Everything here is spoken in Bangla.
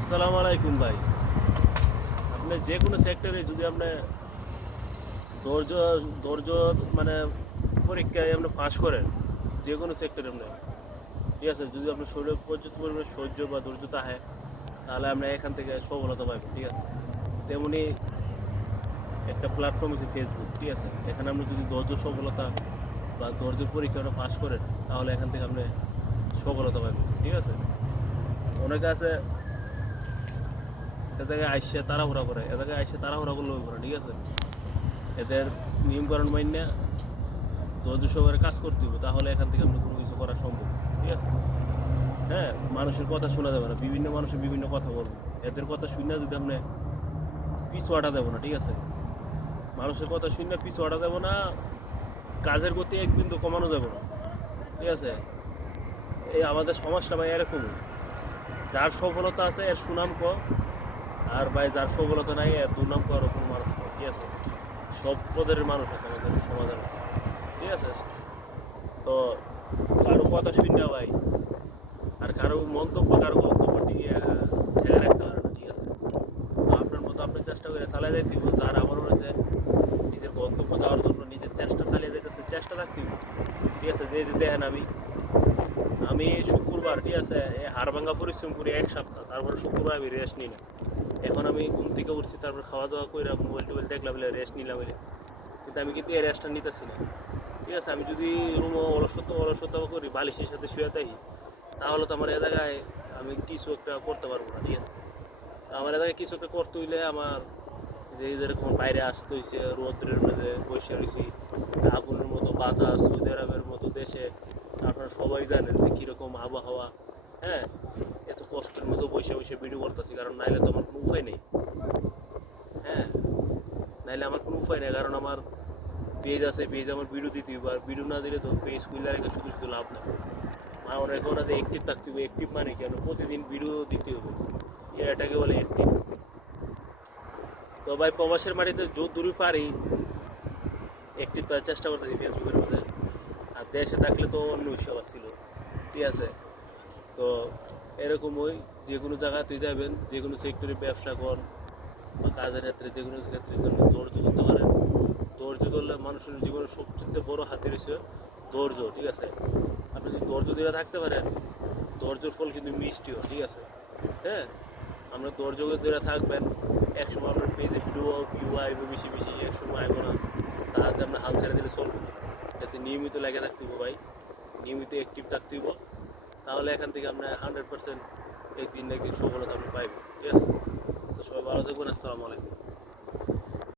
আসসালামু আলাইকুম ভাই। আপনি যে কোনো সেক্টরে যদি আপনি ধৈর্য ধৈর্য মানে পরীক্ষায় আপনি পাস করেন, যে কোনো সেক্টরে আপনি, ঠিক আছে, যদি আপনার শরীরে পর্যাপ্ত পরিমাণে সহ্য বা ধৈর্য থাকে, তাহলে আপনি এখান থেকে সফলতা পাবেন, ঠিক আছে। তেমনি একটা প্ল্যাটফর্ম হচ্ছে ফেসবুক, ঠিক আছে। এখানে আপনি যদি ধৈর্য সফলতা বা ধৈর্য পরীক্ষাটা পাস করেন, তাহলে এখান থেকে আপনি সফলতা পাবেন, ঠিক আছে। অনেকে আছে এ জায়গায় আইসে তাড়াহুড়া করে, এ জায়গায় আইসে তাড়াহুড়া করলে হবে না, ঠিক আছে। এদের নিয়মকানুন মাইনে ধৈর্য সহকারে কাজ করতে হবে, তাহলে এখান থেকে আমরা কোনো কিছু করা সম্ভব, ঠিক আছে। হ্যাঁ, মানুষের কথা শোনা যাবে না, বিভিন্ন মানুষের বিভিন্ন কথা বলবে। এদের কথা শুনে যদি আপনি পিছু হটা দেবো না, ঠিক আছে। মানুষের কথা শুনে পিছু হটা দেবো না, কাজের গতি এক বিন্দু কমানো যাবে না, ঠিক আছে। এই আমাদের সমাজটা ভাই এরকমই, যার সফলতা আছে এর সুনাম কম, আর ভাই যার সফলতা নাই এর দুর্নাম করার কোনো মানুষ নেই, ঠিক আছে। সব পদের মানুষ আছে আমাদের সমাজের মধ্যে, ঠিক আছে। তো কারো কথা শুনে ভাই আর কারো মন্তব্য কারো গন্তব্য ঠেকে রাখতে পারে না, ঠিক আছে। তো আপনার মতো আপনি চেষ্টা করে চালিয়ে যাইতে হবে, যার আমার হয়েছে নিজের গন্তব্য যাওয়ার জন্য নিজের চেষ্টা চালিয়ে যেতেছে, চেষ্টা রাখতে হবে, ঠিক আছে। যে দেখেন আমি আমি শুক্রবার, ঠিক আছে, হাড় ভাঙ্গা পরিশ্রম করি এক সপ্তাহ, তারপরে শুক্রবার আমি রেস্ট নিই না। এখন আমি ঘুম থেকে উঠছি, তারপর খাওয়া দাওয়া করে মোবাইল টোবাইল দেখলাম বলে রেস্ট নিলাম বলে, কিন্তু আমি কিন্তু এই রেস্টটা নিতেছি না, ঠিক আছে। আমি যদি রুমে অলসত্ব করি, বালিশের সাথে শুয়ে থাকি, তাহলে তো আমার এ জায়গায় আমি কিছু একটা করতে পারবো না, ঠিক আছে। তো আমার এ জায়গায় কিছু একটা করতে হইলে আমার যে যেরকম বাইরে আসতে হয়েছে, রৌদ্রের মধ্যে বসে রয়েছি, আগুনের মতো বাতাস, সৌদি আরবের মতো দেশে, আপনারা সবাই জানেন যে কীরকম আবহাওয়া। হ্যাঁ, এত কষ্টের মতো বসে বসে ভিডিও করতেছি, কারণ নাইলে তো আমার কোনো উপায় নেই। হ্যাঁ, নাইলে আমার কোনো উপায় নেই, কারণ আমার পেজ আছে, পেজ আমার ভিডিও দিতে হবে, আর ভিডিও না দিলে তো পেজ খুললে রেখে শুধু শুধু লাভ নেই। আমার এখন আছে অ্যাক্টিভ থাকতে হবে। অ্যাক্টিভ মানে কেন, প্রতিদিন ভিডিও দিতে হবে, এটাকে বলে অ্যাক্টিভ। তো ভাই প্রবাসের মাটিতে যত দূরে পারি অ্যাক্টিভ তার চেষ্টা করতেছি ফেসবুকের মধ্যে। আর দেশে থাকলে তো অন্য হিসাব ছিল, ঠিক আছে। তো এরকম ওই যে কোনো জায়গায় তুই যাবেন, যে কোনো সেক্টরে ব্যবসা কর বা কাজের ক্ষেত্রে, যে কোনো ক্ষেত্রে ধৈর্য করতে পারেন। ধৈর্য ধরলে মানুষের জীবনের সবচেয়ে বড় হাতের হিসেবে ধৈর্য, ঠিক আছে। আপনি যদি ধৈর্য ধরে থাকতে পারেন, ধৈর্যর ফল কিন্তু মিষ্টিও, ঠিক আছে। হ্যাঁ, আমরা ধৈর্য ধরে থাকবেন, একসময় আপনার পেজে ভিউ আসবে বেশি বেশি, একসময় আসবো না, তাতে আমরা হাল ছেড়ে দিলে চলবে না। যাতে নিয়মিত লেগে থাকতে হবে ভাই, নিয়মিত অ্যাক্টিভ থাকতে হবে, তাহলে এখান থেকে আমরা 100% একদিন না একদিন সফলতা আমরা পাইব, ঠিক আছে। তো সবাই ভালো থাকবেন, আসসালামু আলাইকুম।